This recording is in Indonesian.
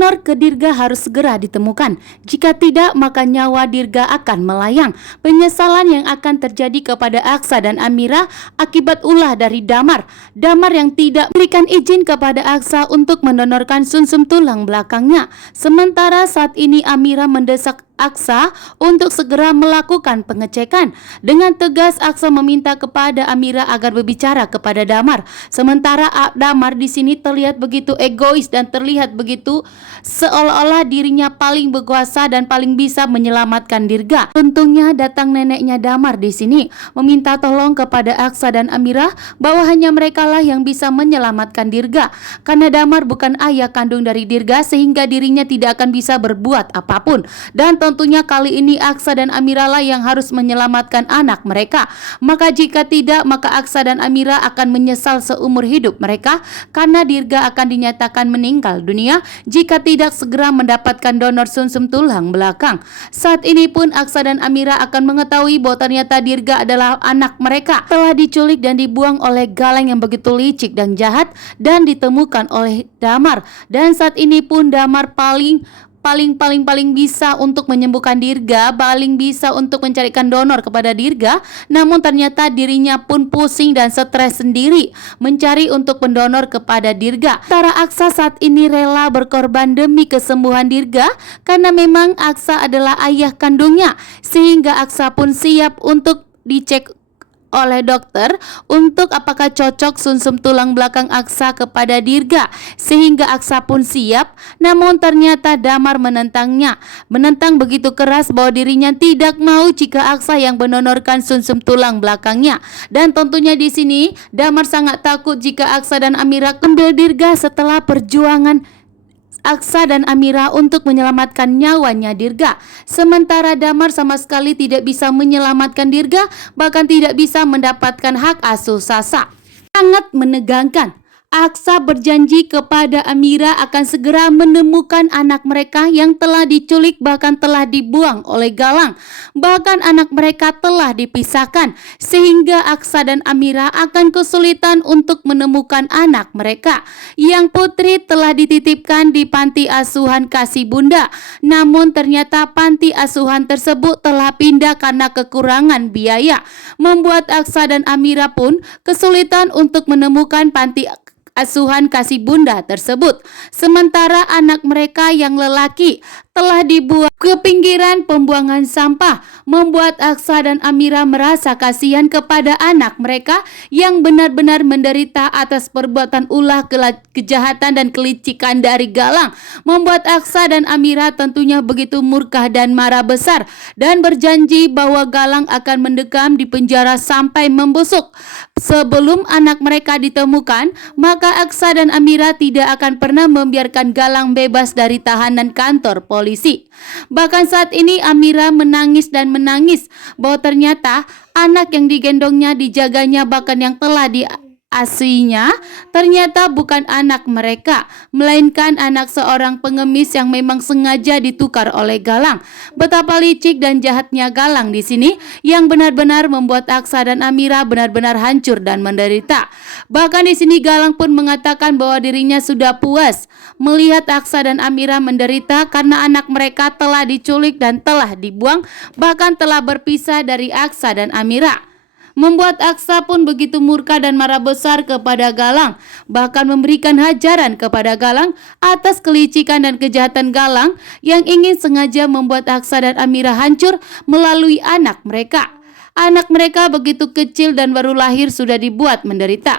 Pendonor ke Dirga harus segera ditemukan. Jika tidak, maka nyawa Dirga akan melayang. Penyesalan yang akan terjadi kepada Aksa dan Amira akibat ulah dari Damar. Damar yang tidak memberikan izin kepada Aksa untuk mendonorkan sumsum tulang belakangnya. Sementara saat ini Amira mendesak Aksa untuk segera melakukan pengecekan. Dengan tegas Aksa meminta kepada Amira agar berbicara kepada Damar. Sementara Damar di sini terlihat begitu egois dan terlihat begitu seolah-olah dirinya paling berkuasa dan paling bisa menyelamatkan Dirga. Tentunya datang neneknya Damar di sini meminta tolong kepada Aksa dan Amira bahwa hanya merekalah yang bisa menyelamatkan Dirga. Karena Damar bukan ayah kandung dari Dirga sehingga dirinya tidak akan bisa berbuat apapun. Dan tentunya kali ini Aksa dan Amira lah yang harus menyelamatkan anak mereka. Maka jika tidak, maka Aksa dan Amira akan menyesal seumur hidup mereka karena Dirga akan dinyatakan meninggal dunia jika tidak segera mendapatkan donor sumsum tulang belakang. Saat ini pun Aksa dan Amira akan mengetahui bahwa ternyata Dirga adalah anak mereka telah diculik dan dibuang oleh Galang yang begitu licik dan jahat dan ditemukan oleh Damar. Dan saat ini pun Damar paling bisa untuk menyembuhkan Dirga, paling bisa untuk mencarikan donor kepada Dirga. Namun ternyata dirinya pun pusing dan stres sendiri mencari untuk pendonor kepada Dirga. Sementara Aksa saat ini rela berkorban demi kesembuhan Dirga karena memang Aksa adalah ayah kandungnya, sehingga Aksa pun siap untuk dicek oleh dokter untuk apakah cocok sumsum tulang belakang Aksa kepada Dirga, sehingga Aksa pun siap. Namun ternyata Damar menentang begitu keras bahwa dirinya tidak mau jika Aksa yang mendonorkan sumsum tulang belakangnya. Dan tentunya di sini Damar sangat takut jika Aksa dan Amira ambil Dirga setelah perjuangan Aksa dan Amira untuk menyelamatkan nyawanya Dirga. Sementara Damar sama sekali tidak bisa menyelamatkan Dirga, bahkan tidak bisa mendapatkan hak asuh Sasa. Sangat menegangkan. Aksa berjanji kepada Amira akan segera menemukan anak mereka yang telah diculik bahkan telah dibuang oleh Galang. Bahkan anak mereka telah dipisahkan sehingga Aksa dan Amira akan kesulitan untuk menemukan anak mereka. Yang putri telah dititipkan di panti asuhan Kasih Bunda. Namun ternyata panti asuhan tersebut telah pindah karena kekurangan biaya. Membuat Aksa dan Amira pun kesulitan untuk menemukan panti asuhan Kasih Bunda tersebut. Sementara anak mereka yang lelaki telah dibuang ke pinggiran pembuangan sampah, membuat Aksa dan Amira merasa kasihan kepada anak mereka yang benar-benar menderita atas perbuatan ulah kejahatan dan kelicikan dari Galang. Membuat Aksa dan Amira tentunya begitu murka dan marah besar dan berjanji bahwa Galang akan mendekam di penjara sampai membusuk. Sebelum anak mereka ditemukan, maka Aksa dan Amira tidak akan pernah membiarkan Galang bebas dari tahanan kantor polisi. Bahkan saat ini Amira menangis bahwa ternyata anak yang digendongnya, dijaganya, bahkan yang telah diasuhnya ternyata bukan anak mereka, melainkan anak seorang pengemis yang memang sengaja ditukar oleh Galang. Betapa licik dan jahatnya Galang di sini yang benar-benar membuat Aksa dan Amira benar-benar hancur dan menderita. Bahkan di sini Galang pun mengatakan bahwa dirinya sudah puas melihat Aksa dan Amira menderita karena anak mereka telah diculik dan telah dibuang, bahkan telah berpisah dari Aksa dan Amira. Membuat Aksa pun begitu murka dan marah besar kepada Galang, bahkan memberikan hajaran kepada Galang atas kelicikan dan kejahatan Galang yang ingin sengaja membuat Aksa dan Amira hancur melalui anak mereka. Anak mereka begitu kecil dan baru lahir sudah dibuat menderita.